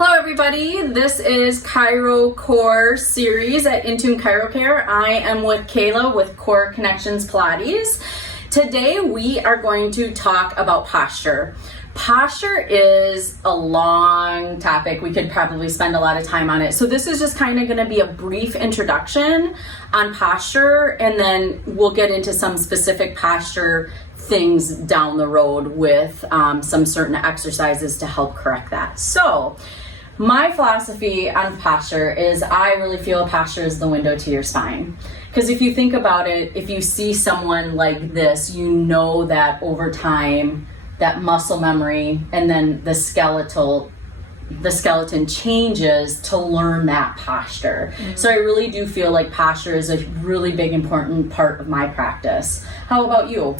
Hello everybody, this is ChiroCore series at Intun ChiroCare. I am with Kayla with Core Connections Pilates. Today we are going to talk about posture. Posture is a long topic. We could probably spend a lot of time on it. So this is just kind of going to be a brief introduction on posture, and then we'll get into some specific posture things down the road with some certain exercises to help correct that. So my philosophy on posture is I really feel posture is the window to your spine. Because if you think about it, if you see someone like this, you know that over time, that muscle memory and then the skeleton changes to learn that posture. Mm-hmm. So I really do feel like posture is a really big, important part of my practice. How about you?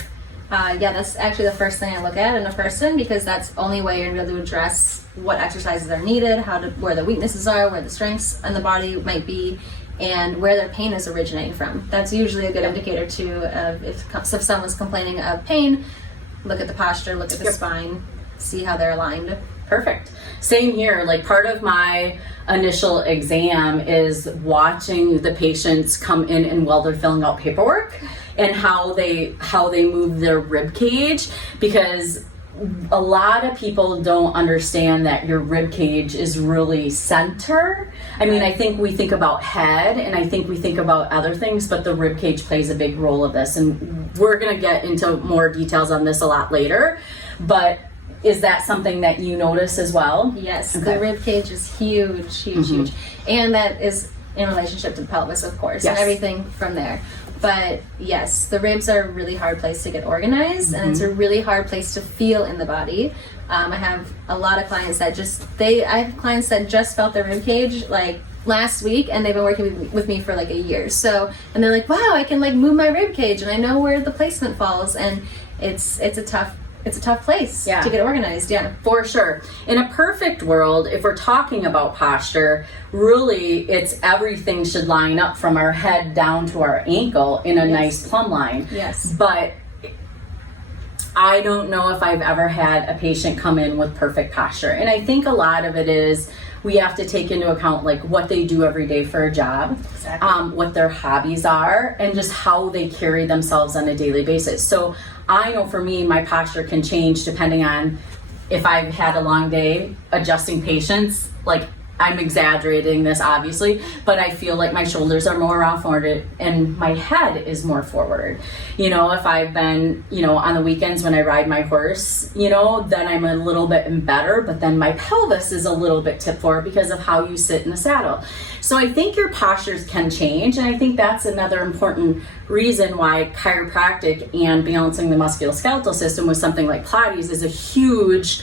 Yeah, that's actually the first thing I look at in a person, because that's the only way you're going to be able to address what exercises are needed, where the weaknesses are, where the strengths in the body might be, and where their pain is originating from. That's usually a good indicator too of if someone's complaining of pain. Look at the posture, look at the spine, see how they're aligned. Perfect. Same here. Like, part of my initial exam is watching the patients come in and while they're filling out paperwork and how they move their rib cage, because a lot of people don't understand that your rib cage is really center. I mean, I think we think about head and I think we think about other things, but the rib cage plays a big role of this. And we're going to get into more details on this a lot later. But is that something that you notice as well? Yes, okay. The rib cage is huge. And that is in relationship to the pelvis, of course, and everything from there. But yes, the ribs are a really hard place to get organized, and it's a really hard place to feel in the body. I have a lot of clients that I have clients that just felt their rib cage like last week, and they've been working with me for like a year. So, and they're like, wow, I can like move my rib cage and I know where the placement falls, and it's a tough place to get organized. Yeah, for sure. In a perfect world, if we're talking about posture, really it's everything should line up from our head down to our ankle in a nice plumb line. Yes. But I don't know if I've ever had a patient come in with perfect posture. And I think a lot of it is we have to take into account like what they do every day for a job, what their hobbies are, and just how they carry themselves on a daily basis. So I know for me, my posture can change depending on if I've had a long day adjusting patients. Like, I'm exaggerating this obviously, but I feel like my shoulders are more off forward and my head is more forward. You know, if I've been, on the weekends when I ride my horse, then I'm a little bit better, but then my pelvis is a little bit tipped forward because of how you sit in the saddle. So I think your postures can change, and I think that's another important reason why chiropractic and balancing the musculoskeletal system with something like Pilates is a huge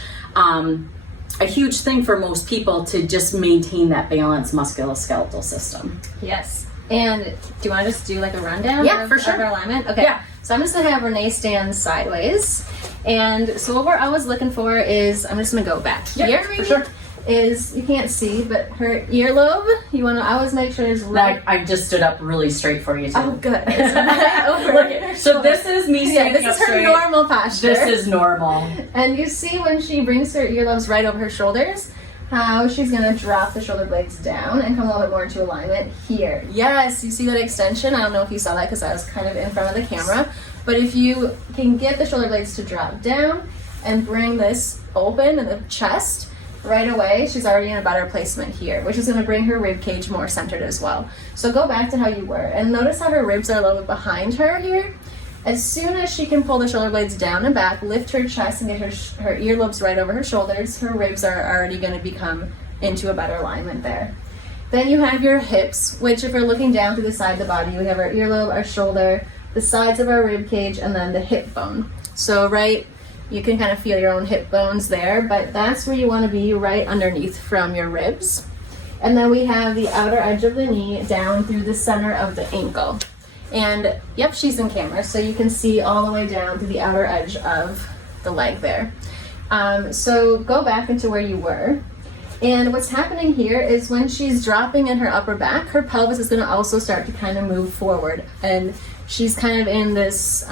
thing for most people to just maintain that balanced musculoskeletal system. Yes. And do you want to just do like a rundown of our alignment? Okay. Yeah. So I'm just going to have Renee stand sideways. And so what we're always looking for is, I'm just going to go back here. For sure. Is, you can't see, but her earlobe, you want to always make sure it's right. I just stood up really straight for you too. Oh, good. It's right over. So this is me standing up straight. This is her normal posture. This is normal. And you see when she brings her earlobes right over her shoulders, how she's going to drop the shoulder blades down and come a little bit more into alignment here. Yes, you see that extension? I don't know if you saw that because I was kind of in front of the camera. But if you can get the shoulder blades to drop down and bring this open in the chest, right away, she's already in a better placement here, which is going to bring her rib cage more centered as well. So go back to how you were, and notice how her ribs are a little bit behind her here. As soon as she can pull the shoulder blades down and back, lift her chest and get her earlobes right over her shoulders, her ribs are already going to become into a better alignment there. Then you have your hips, which if we're looking down to the side of the body, we have our earlobe, our shoulder, the sides of our rib cage, and then the hip bone. So you can kind of feel your own hip bones there, but that's where you want to be, right underneath from your ribs. And then we have the outer edge of the knee down through the center of the ankle. And yep, she's in camera, so you can see all the way down to the outer edge of the leg there. So go back into where you were. And what's happening here is when she's dropping in her upper back, her pelvis is going to also start to kind of move forward. And she's kind of in this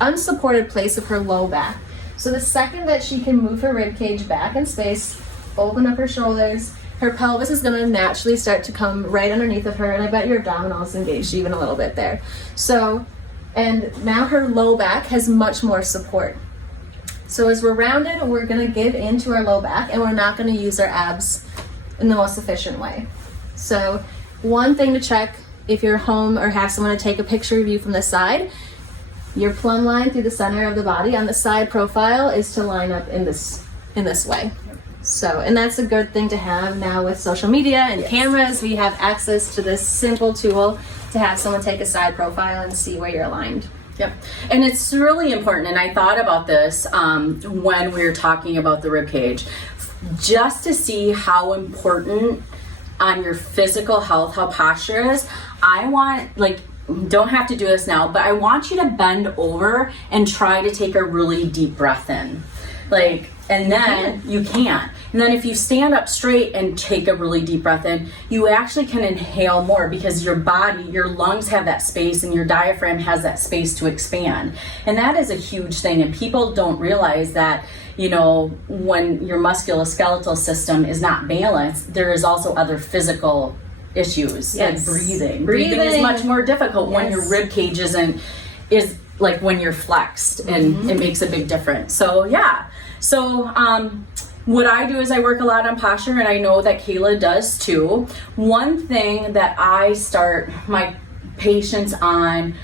unsupported place of her low back. So the second that she can move her rib cage back in space, open up her shoulders. Her pelvis is going to naturally start to come right underneath of her, and I bet your abdominals engaged even a little bit there. So, and now her low back has much more support. So as we're rounded, we're going to give into our low back, and we're not going to use our abs in the most efficient way. So one thing to check if you're home or have someone to take a picture of you from the side, your plumb line through the center of the body on the side profile is to line up in this way. So, and that's a good thing to have now with social media and cameras. We have access to this simple tool to have someone take a side profile and see where you're aligned. Yep. And it's really important, and I thought about this when we were talking about the rib cage, just to see how important on your physical health, how posture is. I want, like, don't have to do this now, but I want you to bend over and try to take a really deep breath in. Like, and then you can't. And then if you stand up straight and take a really deep breath in, you actually can inhale more because your body, your lungs have that space and your diaphragm has that space to expand. And that is a huge thing. And people don't realize that, you know, when your musculoskeletal system is not balanced, there is also other physical issues, like breathing. Breathing is much more difficult when your rib cage is like when you're flexed, and it makes a big difference. So yeah. So what I do is I work a lot on posture, and I know that Kayla does too. One thing that I start my patients on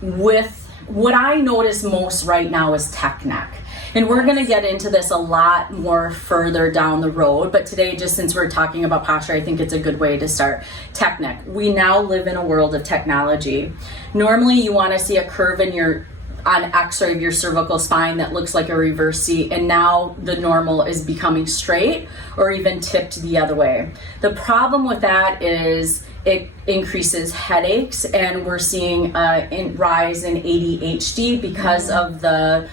with, what I notice most right now is tech neck. And we're going to get into this a lot more further down the road, but today, just since we're talking about posture, I think it's a good way to start. Tech neck. We now live in a world of technology. Normally, you want to see a curve in on x-ray of your cervical spine that looks like a reverse C, and now the normal is becoming straight or even tipped the other way. The problem with that is it increases headaches, and we're seeing a rise in ADHD because of the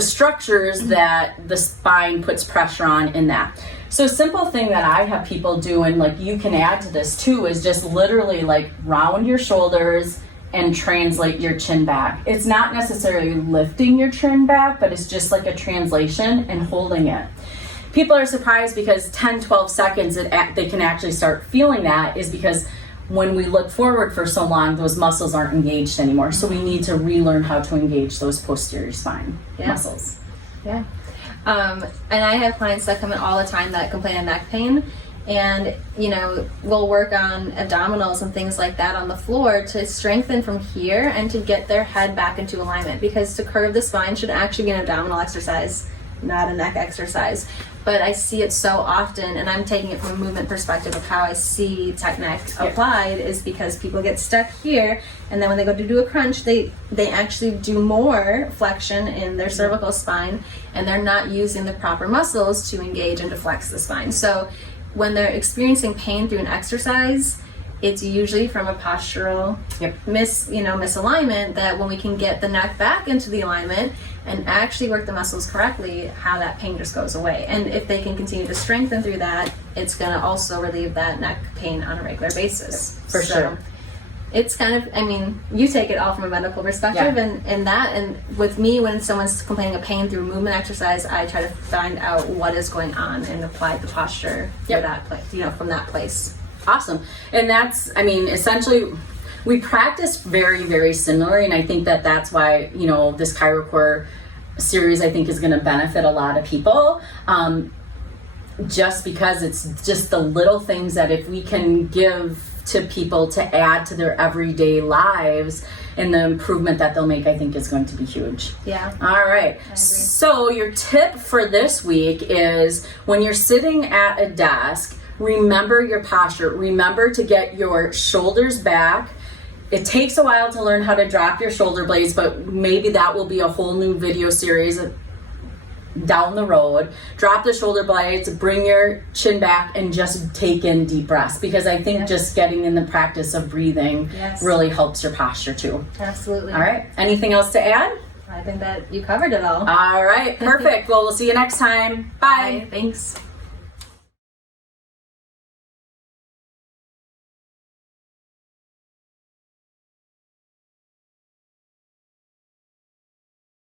structures that the spine puts pressure on in that. So a simple thing that I have people do, and like you can add to this too, is just literally like round your shoulders and translate your chin back. It's not necessarily lifting your chin back, but it's just like a translation and holding it. People are surprised because 10, 12 seconds they can actually start feeling that, is because when we look forward for so long, those muscles aren't engaged anymore. So we need to relearn how to engage those posterior spine muscles. Yeah. And I have clients that come in all the time that complain of neck pain. And, you know, we'll work on abdominals and things like that on the floor to strengthen from here and to get their head back into alignment, because to curve the spine should actually be an abdominal exercise, not a neck exercise. But I see it so often, and I'm taking it from a movement perspective of how I see tech neck applied, is because people get stuck here, and then when they go to do a crunch, they actually do more flexion in their cervical spine, and they're not using the proper muscles to engage and to flex the spine. So when they're experiencing pain through an exercise, it's usually from a postural misalignment, that when we can get the neck back into the alignment and actually work the muscles correctly, how that pain just goes away. And if they can continue to strengthen through that, it's going to also relieve that neck pain on a regular basis. For sure. It's kind of, I mean, you take it all from a medical perspective, and with me, when someone's complaining of pain through movement exercise, I try to find out what is going on and apply the posture for that place, from that place. Awesome. And that's, I mean, essentially, we practice very, very similar, and I think that that's why, this ChiroCore series, I think, is going to benefit a lot of people, just because it's just the little things that if we can give to people to add to their everyday lives, and the improvement that they'll make, I think, is going to be huge. Yeah. All right. So your tip for this week is, when you're sitting at a desk, remember your posture. Remember to get your shoulders back. It takes a while to learn how to drop your shoulder blades, but maybe that will be a whole new video series down the road. Drop the shoulder blades, bring your chin back, and just take in deep breaths, because I think just getting in the practice of breathing really helps your posture too. Absolutely. All right. Anything else to add? I think that you covered it all. All right. Perfect. Well, we'll see you next time. Bye. Thanks.